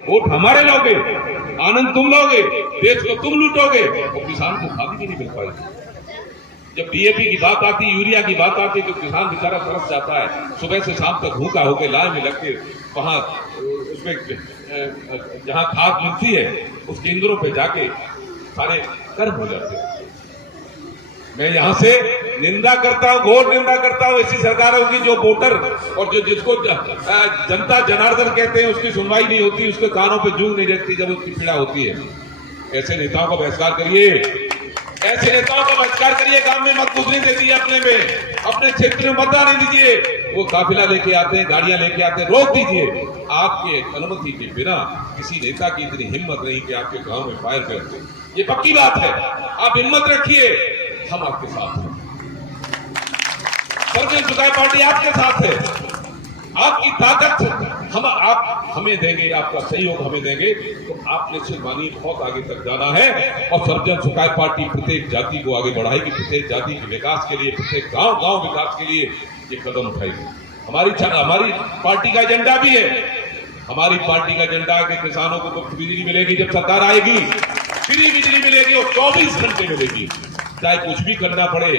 Vote हमारे लोगे, आनंद तुम लोगे, देश को तुम लूटोगे और किसान को खादी भी नहीं मिल पाएगी। जब डीएपी की बात आती, यूरिया की बात आती तो किसान बेचारा तरस जाता है, सुबह से शाम तक भूखा होकर लाइन में लग के वहां उसमें जहां खाद मिलती है उस केंद्रों पे जाके सारे कर्म हो जाते हैं। मैं यहां से निंदा करता हूं, घोर निंदा करता हूं ऐसी सरकारों की जो वोटर और जो जिसको जनता जनार्दन कहते हैं उसकी सुनवाई नहीं होती, उसके कानों पे जूं नहीं रखती जब उसकी पीड़ा होती है। ऐसे नेताओं का बहिष्कार करिए, ऐसे नेताओं का बहिष्कार करिए। गांव में मत घुसने दीजिए, अपने क्षेत्र में मत आने दीजिए। वो काफिला लेके आते हैं, गाड़ियां लेके आते हैं, रोक दीजिए। आपके अनुमति के बिना किसी नेता की इतनी हिम्मत नहीं कि आपके गांव में फायर कर दे, ये पक्की बात है। आप हिम्मत रखिए, हम आपके साथ हैं। सर्वजन सुखाय पार्टी आपके साथ है, आपकी ताकत आप हमें देंगे, आपका सहयोग हमें देंगे तो आप निश्चित मानिए बहुत आगे तक जाना है। और सर्वजन सुखाय पार्टी प्रत्येक जाति को आगे बढ़ाएगी, प्रत्येक जाति के विकास के लिए, प्रत्येक गांव विकास के लिए ये कदम उठाएगी। हमारी पार्टी का एजेंडा भी है, हमारी पार्टी का एजेंडा है कि किसानों को तो बिजली मिलेगी, जब सरकार आएगी फ्री बिजली मिलेगी और 24 घंटे मिलेगी, चाहे कुछ भी करना पड़े।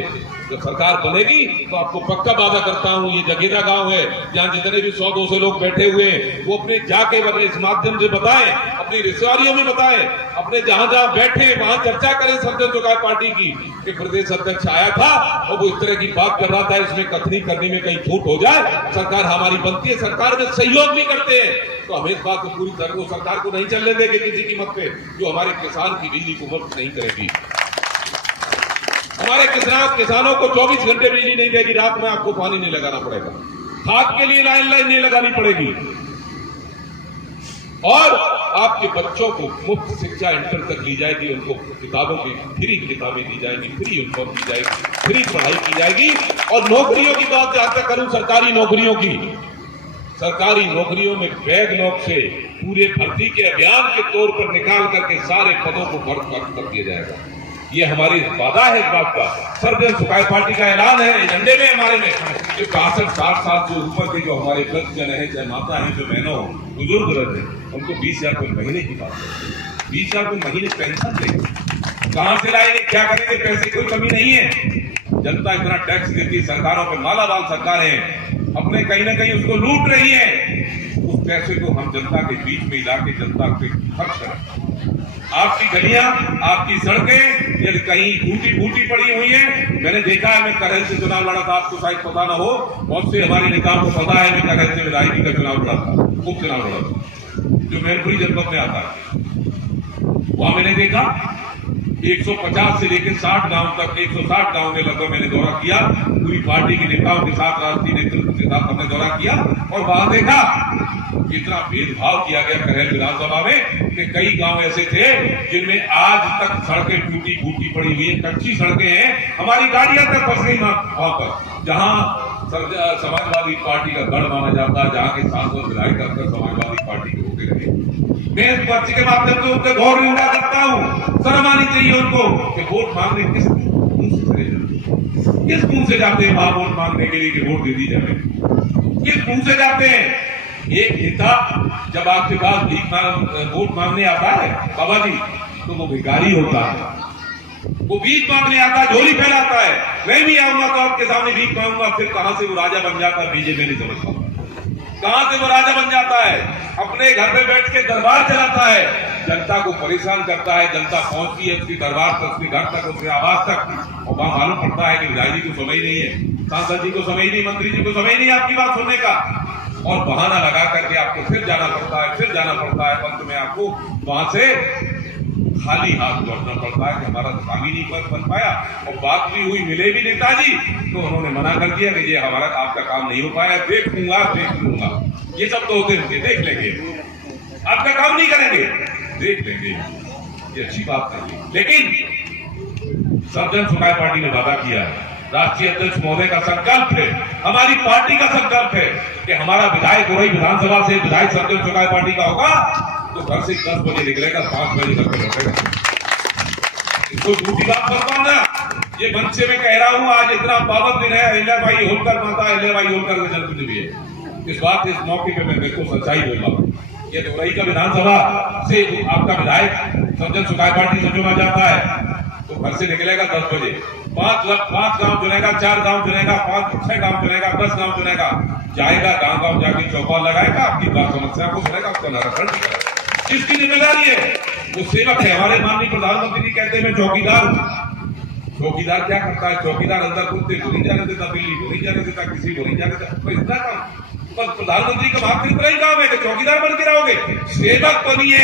जब सरकार बनेगी तो आपको पक्का वादा करता हूं, ये जगेरा गांव है जहां जितने भी 100-200 लोग बैठे हुए हैं वो अपने जाके इस माध्यम से बताएं, अपनी रिश्तेदारियों में बताएं, अपने जहां बैठे वहां चर्चा करें सर्वजन सुखाय पार्टी की कि प्रदेश अध्यक्ष आया था और वो इस तरह की बात कर रहा था, इसमें कथनी करने में कहीं छूट हो जाए, सरकार हमारी बनती है, सरकार में सहयोग भी करते हैं तो हम इस बात को पूरी तरह सरकार को नहीं चलने देंगे किसी कीमत पे जो हमारे किसान की बिजली को मुफ्त नहीं करेगी। हमारे किसानों को 24 घंटे बिजली नहीं देगी, रात में आपको पानी नहीं लगाना पड़ेगा, खाद के लिए लाइन नहीं लगानी पड़ेगी और आपके बच्चों को मुफ्त शिक्षा इंटर तक ली जाएगी, उनको किताबों की फ्री किताबें दी जाएगी, फ्री यूनिफॉर्म दी जाएगी, फ्री पढ़ाई की जाएगी। और नौकरियों की बात जहां तक करूं, सरकारी नौकरियों में बैकलॉग से पूरे भर्ती के अभियान के तौर पर निकाल करके सारे पदों को भर्ती कर दिया जाएगा। ये हमारी वादा है, इस बात का सर्वजन सुखाय पार्टी का ऐलान है, एजेंडे में हमारे में जो 65-60 साल जो ऊपर के जो हमारे वृद्धजन है, चाहे माता है, जो बहनों बुजुर्ग रहे हैं, उनको 20,000 रुपये महीने की बात है, 20,000 रुपये महीने पेंशन देंगे। कहां से लाएंगे, क्या करेंगे, पैसे कोई कमी नहीं है। जनता इतना टैक्स देती है, सरकारों पर मालामाल सरकार है, अपने कहीं ना कहीं उसको लूट रही है। उस पैसे को हम जनता के बीच में ला के जनता पे खर्च करें। आपकी गलियां, आपकी सड़कें यदि कहीं टूटी पड़ी हुई है, मैंने देखा है, मैं करेल से चुनाव लड़ा था, आपको शायद पता ना हो, बहुत से हमारे नेताओं को पता है, मैं करेल से विधायकी का चुनाव लड़ा था, उपचुनाव लड़ा था जो मैनपुरी जनपद में आता है। वहां मैंने देखा 150 से लेकर 60 गांव तक, 160 गांव में लगभग मैंने दौरा किया, पूरी पार्टी के नेताओं के साथ, राजनीतिक नेतृत्व के साथ हमने दौरा किया और वहां देखा कितना भेदभाव किया गया करेल विधानसभा में कि कई गांव ऐसे थे जिनमें आज तक सड़कें टूटी फूटी पड़ी हुई है, कच्ची सड़कें हैं, हमारी गाड़ियां तक फंस गई वहां पर, जहां समाजवादी पार्टी का गढ़ माना जाता है, जहां के सांसद विधायक अक्सर समाजवादी पार्टी के होते रहे। मैं इस पर्ची के माध्यम से उनसे गौर निंदा करता हूं, शर्म आनी चाहिए उनको कि वोट मांगने किस मुंह से जाते हैं, वहां वोट मांगने के लिए कि वोट दे दी जाए, किस मुंह से जाते हैं। एक नेता जब आपके पास वोट मांगने आता है बाबा जी, तो वो भिखारी होता है, वो भीख मांगने आता है, झोली फैलाता है। मैं भी आऊंगा तो आपके सामने भीख मांगूंगा, फिर कहां से वो राजा बन जाता है बीजेपी नहीं समझ पाता, कहां से वो राजा बन जाता है, अपने घर में बैठ के दरबार चलाता है, जनता को परेशान करता है, जनता पहुंचती है उसके दरबार तक, उसके घर तक, उसके आवास तक, और वहां मालूम पड़ता है कि विधायक जी को समय नहीं है, सांसद जी को समय नहीं, मंत्री जी को समय नहीं आपकी बात सुनने का, और बहाना लगा करके आपको फिर जाना पड़ता है, अंत में आपको वहां से खाली हाथ लौटना पड़ता है कि हमारा तो काम ही नहीं बन पाया। और बात भी हुई, मिले भी नेताजी तो उन्होंने मना कर दिया कि ये हमारा आपका काम नहीं हो पाया, देख लूंगा, ये सब तो होते होंगे, देख लेंगे, आपका काम नहीं करेंगे, देख लेंगे, ये अच्छी बात नहीं। लेकिन सर्वजन सुखाय पार्टी ने वादा किया है, राष्ट्रीय अध्यक्ष महोदय का संकल्प है, हमारी पार्टी का संकल्प है कि हमारा विधायक हो रही विधानसभा से विधायक सर्वजन सुखाय पार्टी का होगा तो घर से 10 बजे निकलेगा, 5 बजे घर पे लौटेगा। इसको झूठी बात मत मानना, ये मंच से मैं कह रहा हूं, आज इतना पावन दिन है, अहिल्याबाई होलकर, माता अहिल्याबाई होलकर का जन्मदिन भी है। इस मौके पे मैं बिल्कुल सच्चाई बोल रहा हूँ। ये दोरई का विधानसभा से आपका विधायक सर्जन सुखाय पार्टी से चुना जाता है तो घर से निकलेगा 10 बजे, 5 गांव चुनेगा, 4 गांव चुनेगा, 6 गांव चुनेगा, 10 गांव चुनेगा, जाएगा गांव जाके चौपाल लगाएगा, आपकी बात समस्या को सुनेगा, उसका निराकरण करेगा। किसकी जिम्मेदारी है? वो सेवक है। हमारे माननीय प्रधानमंत्री जी कहते हैं मैं चौकीदार हूं। चौकीदार क्या करता है? चौकीदार अंदर कुत्ते को नहीं जाने देता, बिल्ली को नहीं जाने देता, किसी को नहीं जाने देता। इतना काम पर प्रधानमंत्री का मात्र इतना ही काम है कि चौकीदार बन के रहोगे? सेवक बनिए।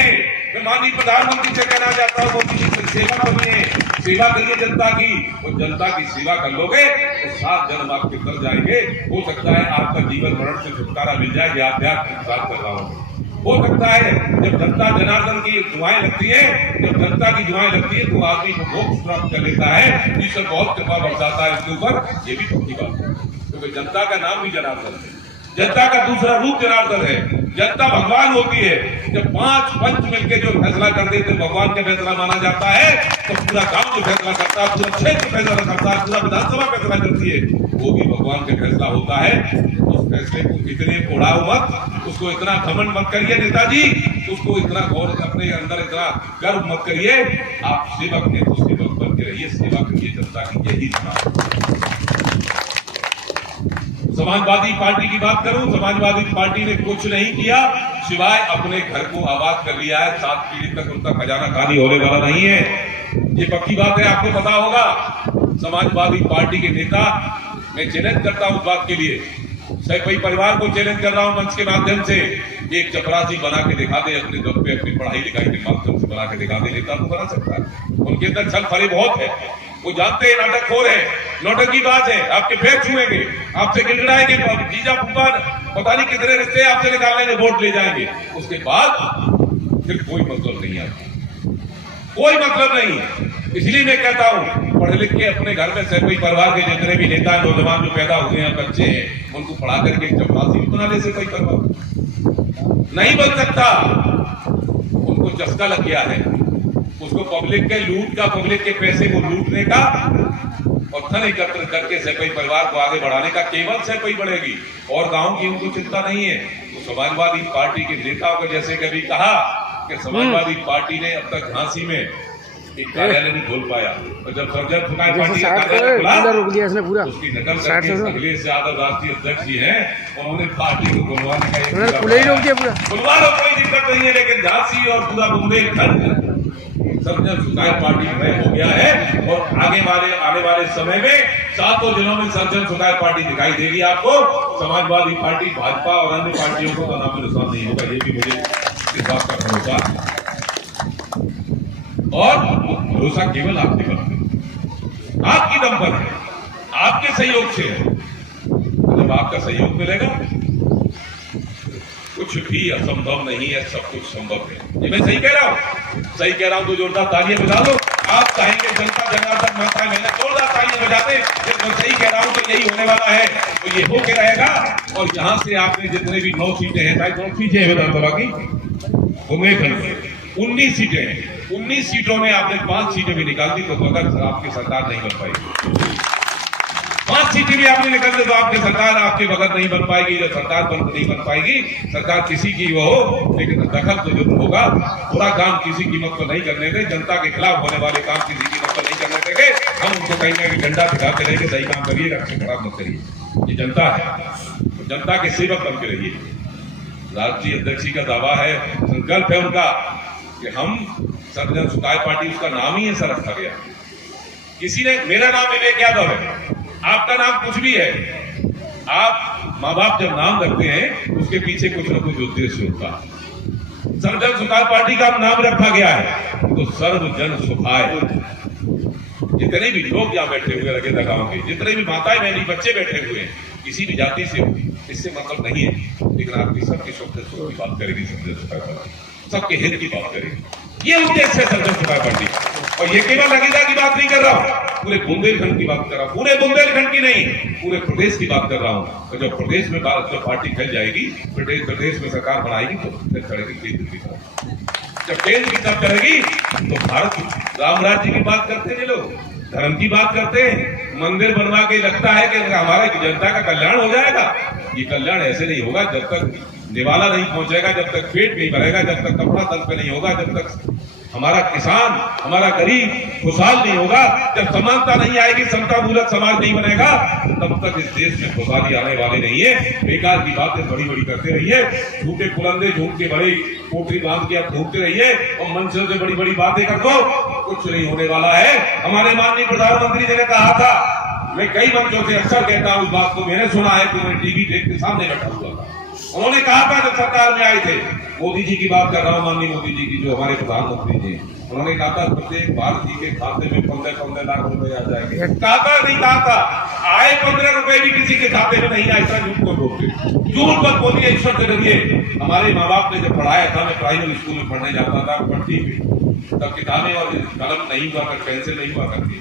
मैं माननीय प्रधानमंत्री से कहना चाहता हूँ, मोदी जी से सेवक बनिए, सेवा करिए जनता की। और जनता की सेवा कर लोगे तो 7 जन्म आपके कर जाएंगे। हो सकता है आपका जीवन मरण से छुटकारा मिल जाए। ये आध्यात्मिक बात कर रहा हूँ। हो सकता है जब जनता जनार्दन की दुआएं लगती है, जब जनता की दुआएं लगती है तो आदमी को मोक्ष प्राप्त कर लेता है। ईश्वर बहुत कृपा बरसाता है इसके ऊपर। ये भी पक्की बात है, क्योंकि जनता का नाम भी जनार्दन है, जनता का दूसरा रूप जनार्दन है। जनता भगवान होती है। जब 5 पंच मिलकर जो फैसला कर देते भगवान का फैसला माना जाता है, तो पूरा गांव जो फैसला करता है, पूरा क्षेत्र फैसला करता है, पूरा विधानसभा फैसला करती है, वो भी भगवान का फैसला होता है। उस फैसले को इतने उड़ाओ मत, उसको इतना घमंड मत करिए नेताजी, उसको इतना गौर अपने अंदर इतना गर्व मत करिए। आप सेवक हैं तो सेवक बन के रहिए, सेवा करिए जनता की। यही समाजवादी पार्टी की बात करूं, समाजवादी पार्टी ने कुछ नहीं किया सिवाय अपने घर को आबाद कर लिया है। 7 पीढ़ी तक उनका खजाना खाली होने वाला नहीं है, ये पक्की बात है। आपको पता होगा समाजवादी पार्टी के नेता, मैं चैलेंज करता हूं उस बात के लिए, सैकड़ों परिवार को चैलेंज कर रहा हूं मंच के माध्यम से, एक चपरासी बना के दिखा दे अपने दम पे, अपनी पढ़ाई लिखाई के माध्यम से बना के दिखा दे। नेता तो बना सकता है, उनके अंदर छल फरे बहुत है, वो जानते हैं नाटकखोर है, नौटंकी बात है, आपके पैर छुएंगे, आपसे गिड़गिड़ाएंगे, जीजा फूफा पता नहीं कितने रिश्ते आपसे निकाल लेंगे, वोट ले जाएंगे। उसके बाद फिर कोई मतलब नहीं आता, कोई मतलब नहीं। इसलिए मैं कहता हूं पढ़ लिख के अपने घर में सैकड़ों परिवार के जितने भी नेता नौजवान जो पैदा हुए हैं, बच्चे हैं, उनको पढ़ा करके चपरासी भी बना ले। सैकड़ों परिवार नहीं बन सकता, उनको चस्का लग गया है, उसको पब्लिक के लूट का, पब्लिक के पैसे को लूटने का और धन एकत्र करके सैकड़ों परिवार को आगे बढ़ाने का। केवल सैकड़ों बढ़ेगी और गांव की उनको चिंता नहीं है। तो समाजवादी पार्टी के नेताओं को जैसे कभी कहा कि समाजवादी पार्टी ने अब तक झांसी में एक कार्यालय नहीं खोल पाया, और जब सर्जन सुखाय पार्टी का कार्यालय खुला उसकी नकल करके अखिलेश यादव राष्ट्रीय अध्यक्ष जी हैं, उन्होंने पार्टी को खुलवाने का खुलवा लो, कोई दिक्कत नहीं है। लेकिन झांसी और पूरा बुंदेलखंड सर्जन सुखाय पार्टी में हो गया है और आने वाले समय में 7 जिलों में सर्जन सुखाय पार्टी दिखाई देगी आपको। समाजवादी पार्टी, भाजपा और अन्य पार्टियों को नाम निशान नहीं होगा, ये भी मुझे इस बात का भरोसा है। और भरोसा केवल आपके पर है, आपकी दम पर है, आपके सहयोग से है। जब आपका सहयोग मिलेगा कुछ भी असंभव नहीं है, सब कुछ संभव है। ये मैं सही कह रहा हूं? सही कह रहा हूं तो जोरदार तालियां बजा लो। आप चाहेंगे जनता जनार्दन माता मैंने जोरदार तालियां बजाते, जब मैं सही कह रहा हूं तो यही होने वाला है, तो ये होके रहेगा। और यहां से आपने जितने भी 9 सीटें हैं, 9 सीटें हैं विधानसभा की, बुंदेलखंड में 19 सीटें हैं, 19 सीटों में आपने 5 सीटें भी निकाल दी तो मगर आपकी सरकार नहीं बन पाएगी। 5 सीटें भी आपने निकाल दी तो आपकी सरकार आपके बगैर नहीं बन पाएगी। जो सरकार नहीं बन पाएगी, सरकार किसी की वो हो, लेकिन दखल तो जरूर होगा। पूरा काम किसी कीमत पर नहीं करने दे, जनता के खिलाफ होने वाले काम किसी कीमत पर नहीं करने देंगे। हम उनको कहेंगे कि डंडा दिखाते रहेंगे, सही काम करिएगा, खराब मत करिए। ये जनता है, जनता के सेवक बन के रहिए। राष्ट्रीय अध्यक्ष का दावा है, संकल्प है उनका कि हम सर्जन सुखाय पार्टी, उसका नाम ही ऐसा रखा गया। किसी ने, मेरा नाम विवेक यादव है, आपका नाम कुछ भी है, आप माँ बाप जब नाम रखते हैं उसके पीछे कुछ न कुछ उद्देश्य होता है। सर्जन सुखाय पार्टी का नाम रखा गया है तो सर्व जन सुखाय। जितने भी लोग यहाँ बैठे हुए रखे गांव के, जितने भी माताएं बहनी बच्चे बैठे हुए हैं, किसी भी जाति से हो, इससे मतलब नहीं है, लेकिन आपकी सबकी सुख की बात करेगी सर्जन सुखाय पार्टी, सबके हित की बात करेगी। ये उद्देश्य है सर्जन सुखाय पार्टी। और ये केवल लगेगा की बात नहीं कर रहा हूं, पूरे बुंदेलखंड की बात कर रहा हूं, पूरे बुंदेलखंड की नहीं, पूरे प्रदेश की बात कर रहा हूं। और जब प्रदेश में जब पार्टी फैल जाएगी, प्रदेश में सरकार बनाएगी तो फिर चढ़ेगी केंद्र की तरफ। जब केंद्र की तरफ चढ़ेगी तो भारत राम राज्य की बात करते हैं लोग, धर्म की बात करते हैं, मंदिर बनवा के लगता है कि हमारा जनता का कल्याण हो जाएगा। ये कल्याण ऐसे नहीं होगा जब तक निवाला नहीं पहुंचेगा, जब तक पेट नहीं भरेगा, जब तक कपड़ा तल पे नहीं होगा, जब तक हमारा किसान, हमारा गरीब खुशहाल नहीं होगा, जब समानता नहीं आएगी, समता मूलक समाज नहीं बनेगा, तब तक इस देश में खुशहाली आने वाली नहीं है। बेकार की बातें बड़ी बड़ी करते रहिए, झूठे पुलंदे झूठ के बड़े पोटरी बांध के आप घूमते रहिए और मंचों से बड़ी बड़ी बातें कर दो, कुछ नहीं होने वाला है। हमारे माननीय प्रधानमंत्री जी ने कहा था, मैं कई मंचों से अक्सर कहता हूं इस बात को, मैंने सुना है कि मैं टीवी देख के सामने बैठा हुआ था, उन्होंने कहा था जब सरकार में आए थे, मोदी जी की बात कर रहा हूं, माननीय मोदी जी की, जो हमारे प्रधानमंत्री जी, उन्होंने कहा था प्रत्येक भारतीय के खाते में 15-15 लाख रुपए आ जाएंगे। कहा था नहीं कहा था, आए 15 रुपए भी किसी के खाते में नहीं आए। ऐसा झूठ को बोलते, झूठ मत बोलिए, ईश्वर से डरिए। हमारे माँ बाप ने जब पढ़ाया था, मैं प्राइमरी स्कूल में पढ़ने जाता था पट्टी पे, तब किताबें और कलम नहीं हुआ करती, पेंसिल नहीं हुआ करती,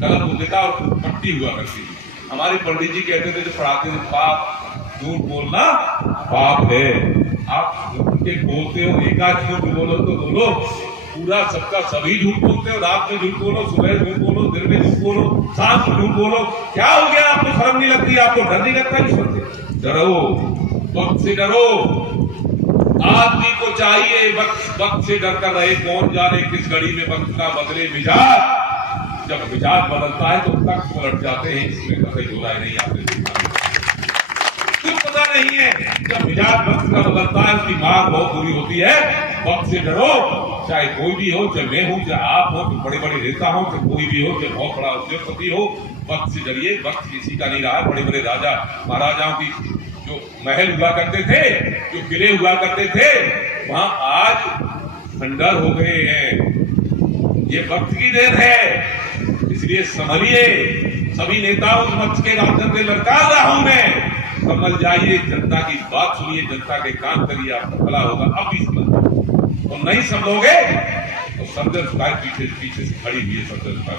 कलम होता था और पट्टी हुआ करती। हमारे पंडित जी कहते थे जो पढ़ाते थे, पाप झूठ बोलना पाप है। आप उनके बोलते हो, एकाध झूठ बोलो तो बोलो, पूरा सबका सभी झूठ बोलते हो, रात में झूठ बोलो, सुबह झूठ बोलो, दिन में झूठ बोलो, शाम में झूठ बोलो, क्या हो गया? आपको शर्म नहीं लगती? आपको डर नहीं लगता? ईश्वर से डरो, वक्त से डरो। आदमी को चाहिए वक्त से डर कर रहे, कौन जाने किस घड़ी में वक्त का बदले मिजाज। जब मिजाज बदलता है तो तख्त पलट जाते हैं, इसमें कभी बुराई नहीं आती। कुछ पता नहीं है, जब मिजाज वक्त का बदलता है उसकी मार बहुत बुरी होती है। वक्त से डरो, चाहे कोई भी हो, चाहे मैं हूं, चाहे आप हो, चाहे बड़े बड़े नेता हो, चाहे कोई भी हो, चाहे बहुत बड़ा उद्योगपति हो, वक्त से डरिए। वक्त किसी का नहीं रहा। बड़े बड़े राजा महाराजाओं की जो महल हुआ करते थे, जो किले हुआ करते थे, वहां आज खंडर हो गए हैं। ये वक्त की देन है, इसलिए संभलिए। सभी नेताओं उस वक्त के रास्ते से लड़का रहा हूं मैं, समझ जाइए, जनता की बात सुनिए, जनता के काम करिए, आपका भला होगा। अब भी समझ, तो नहीं समझोगे तो समझन सुखाए पीछे से खड़ी हुई है, समझन सुखाए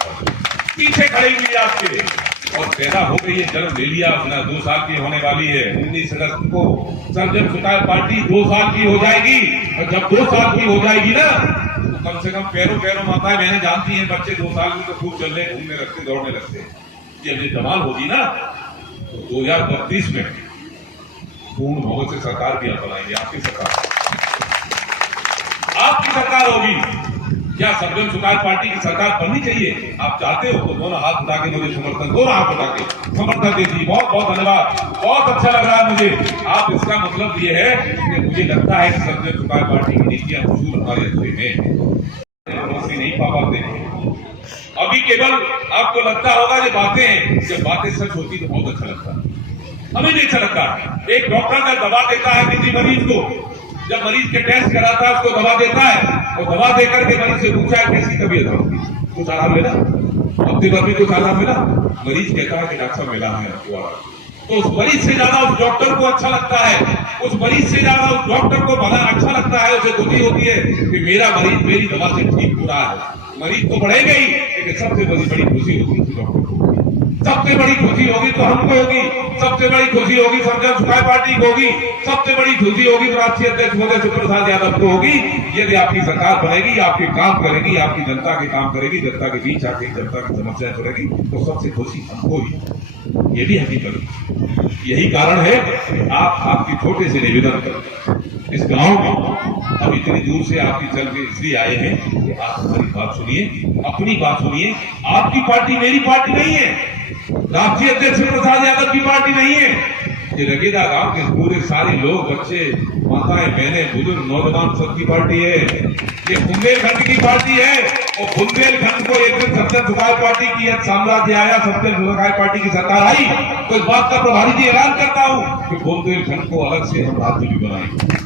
पीछे खड़ी हुई है आपके, और पैदा हो गई है, जन्म ले लिया अपना, 2 साल की होने वाली है। 19 अगस्त को सर्वजन सुखाए पार्टी 2 साल की हो जाएगी, और जब 2 साल की हो जाएगी ना, तो कम से कम पैरों माताएं बहनें जानती हैं, बच्चे 2 साल में तो खूब चलने घूमने लगते, दौड़ने लगते। जब जवान होगी ना, 2032 में पूर्ण बहुमत से सरकार भी आप बनाएंगे। आपकी सरकार होगी। क्या सर्वजन सुखाए पार्टी की सरकार बननी चाहिए? आप चाहते हो तो दोनों हाथ उठा के मुझे समर्थन, दोनों हाथ उठा के समर्थन दीजिए। बहुत बहुत धन्यवाद, बहुत अच्छा लग रहा है मुझे। आप इसका मतलब ये है कि मुझे लगता है कि सर्वजन सुखाए पार्टी की नीतियां उसूल हमारे अच्छे में नौकरी नहीं पा पाते। अभी केवल आपको लगता होगा ये बातें, जब बातें सच होती तो बहुत अच्छा लगता है। हमें नहीं अच्छा लगता। एक डॉक्टर जब दवा देता है किसी मरीज को, जब मरीज के टेस्ट कराता है, उसको दवा देता है, और दवा देकर के मरीज से पूछा है कैसी तबीयत है, कुछ आराम मिला? हफ्ते भर में कुछ आराम मिला? मरीज कहता है कि डॉक्टर साहब मिला है आपको आराम। तो उस मरीज से ज्यादा उस डॉक्टर को अच्छा लगता है, उस मरीज से ज्यादा उस डॉक्टर को भला अच्छा लगता है, उसे खुशी होती है कि मेरा मरीज मेरी दवा से ठीक हो रहा है। मरीज तो बढ़ेगा ही, लेकिन सबसे बड़ी खुशी होगी उस डॉक्टर को, सबसे बड़ी खुशी होगी तो हमको होगी, सबसे बड़ी खुशी होगी सर्वजन सुखाए पार्टी को होगी, सबसे बड़ी खुशी होगी तो राष्ट्रीय अध्यक्ष महोदय शिवराज प्रसाद यादव को होगी। यदि आपकी सरकार बनेगी, आपके काम करेगी, आपकी जनता के काम करेगी, जनता के बीच आके जनता की समस्याएं करेगी, तो सबसे खुशी हमको ही। ये भी हकीकत है। यही कारण है आपकी छोटे से निवेदन कर इस गांव में अब इतनी दूर से आपकी चल के इसलिए आए हैं कि आप हमारी बात सुनिए, अपनी बात सुनिए। आपकी पार्टी मेरी पार्टी नहीं है, राष्ट्रीय अध्यक्ष प्रसाद यादव की पार्टी नहीं है। ये रगेदा गांव के पूरे सारे लोग, बच्चे, माताएं, बहनें, बुजुर्ग, नौजवान सबकी पार्टी है। ये बुंदेलखंड की पार्टी है, और बुंदेलखंड को एक दिन सर्वजन सुखाए पार्टी की साम्राज्य आया, सर्वजन सुखाए पार्टी की सरकार आई, तो इस बात का प्रभारी जी ऐलान करता हूं कि बुंदेलखंड को अलग से हम राज्य भी बनाएंगे।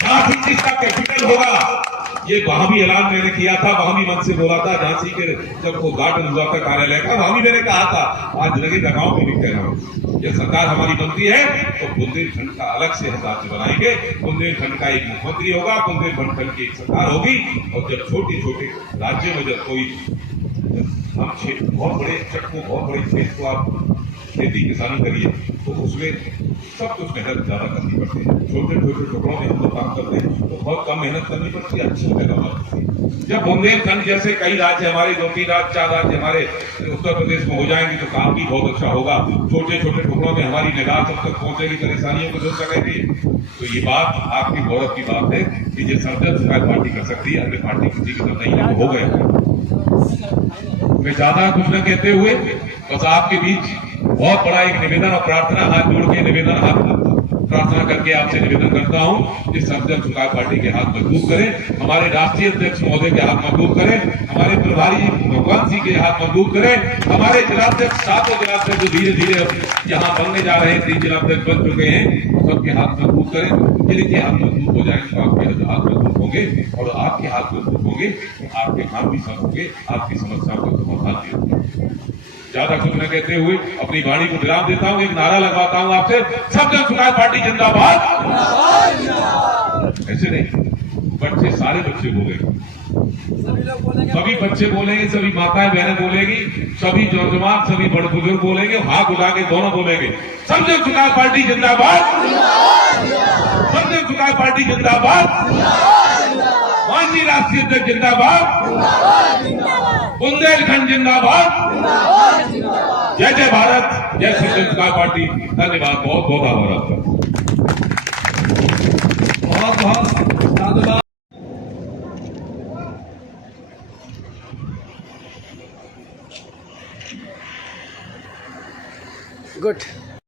झांसी इसका कैपिटल होगा। ये वहां भी ऐलान मैंने किया था, वहां भी मन से बोला था, झांसी के जब वो उद्घाटन हुआ था कार्यालय का, वहां भी मैंने कहा था, आज लगेगा गांव में भी कह रहा हूं, ये सरकार हमारी बनती है तो बुंदेलखंड का अलग से हम राज्य बनाएंगे। बुंदेलखंड का एक मुख्यमंत्री होगा, बुंदेलखंड की एक सरकार होगी, और जब छोटे छोटे राज्यों में जब कोई हम बहुत बड़े चक्कों, बहुत बड़े खेत को आप खेती किसानी करिए तो उसमें सब कुछ मेहनत ज्यादा करनी पड़ती है। छोटे छोटे टुकड़ों में हम लोग काम करते हैं तो बहुत कम मेहनत करनी पड़ती है, अच्छी पैदावार होती है। जब बुंदेलखंड जैसे कई राज्य हमारे 2-3 राज्य 4 राज्य हमारे उत्तर प्रदेश में हो जाएंगे तो काम भी बहुत अच्छा होगा। छोटे छोटे टुकड़ों में हमारी निगाह तब तक पहुंचेगी, परेशानियों को दूर करेगी। तो ये बात आपकी गौरव की बात है कि ये सर्वजन सुखाय पार्टी कर सकती है, अन्य पार्टी किसी की तरफ नहीं है, हो गया। मैं ज्यादा कुछ न कहते हुए बस आपके बीच बहुत बड़ा एक निवेदन और प्रार्थना, हाथ जोड़ के निवेदन, हाथ प्रार्थना करके आपसे निवेदन करता हूं कि सर्वजन सुखाय पार्टी के हाथ मजबूत करें, हमारे राष्ट्रीय अध्यक्ष महोदय के हाथ मजबूत करें, हमारे प्रभारी भगवान सिंह के हाथ मजबूत करें, हमारे जिलाध्यक्ष 7 जिलाध्यक्ष जो धीरे धीरे यहाँ बनने जा रहे हैं, 3 जिलाध्यक्ष बन चुके हैं, सबके हाथ मजबूत करें। जिनके हाथ मजबूत हो जाएंगे तो आपके हाथ मजबूत होंगे, और आपके हाथ मजबूत होंगे तो आपके काम भी सब होंगे, आपकी समस्याओं का समाधान भी होगा। ज्यादा कुछ न कहते हुए अपनी वाणी को विराम देता हूं, एक नारा लगवाता हूं आपसे, सर्वजन सुखाय पार्टी जिंदाबाद। ऐसे नहीं, बच्चे सारे बच्चे बोलेंगे, सभी बच्चे बोलेंगे, सभी माताएं बहनें बोलेंगी, सभी नौजवान, सभी बड़े बुजुर्ग बोलेंगे, हाथ उठा के दोनों बोलेंगे, सर्वजन सुखाय पार्टी जिंदाबाद, सर्वजन सुखाय पार्टी जिंदाबाद, माननीय राष्ट्रीय अध्यक्ष जिंदाबाद, बुंदेलखंड जिंदाबाद। जय जय भारत, जय सर्वजन सुखाय पार्टी। धन्यवाद, बहुत बहुत आभार आपका। बहुत बहुत धन्यवाद। गुड।